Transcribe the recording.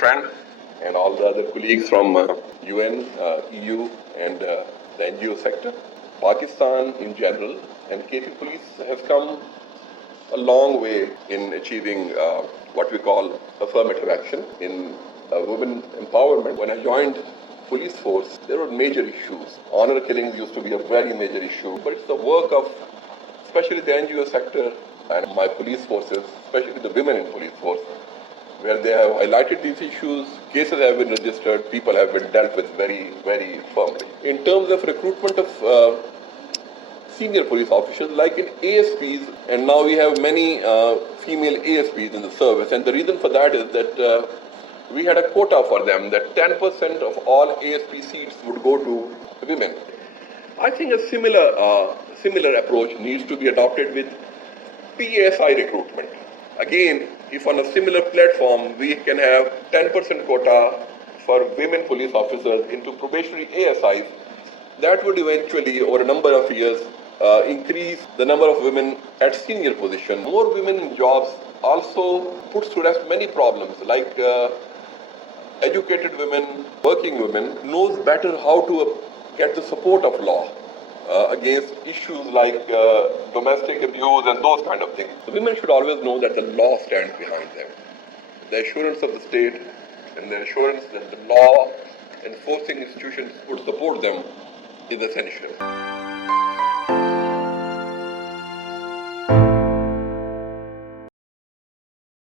friend and all the other colleagues from UN, EU and the NGO sector. Pakistan in general and KP Police has come a long way in achieving what we call affirmative action in women empowerment. When I joined police force, there were major issues. Honor killings used to be a very major issue, but it's the work of especially the NGO sector and my police forces, especially the women in police force, where they have highlighted these issues, cases have been registered, people have been dealt with very, very firmly. In terms of recruitment of senior police officers, like in ASPs, and now we have many female ASPs in the service, and the reason for that is that we had a quota for them, that 10% of all ASP seats would go to women. I think a similar approach needs to be adopted with PSI recruitment. Again, if on a similar platform we can have 10% quota for women police officers into probationary ASIs, that would eventually, over a number of years, increase the number of women at senior position. More women in jobs also puts to rest many problems, like educated women, working women, knows better how to get the support of law against issues like domestic abuse and those kind of things. So women should always know that the law stands behind them. The assurance of the state and the assurance that the law enforcing institutions would support them is essential.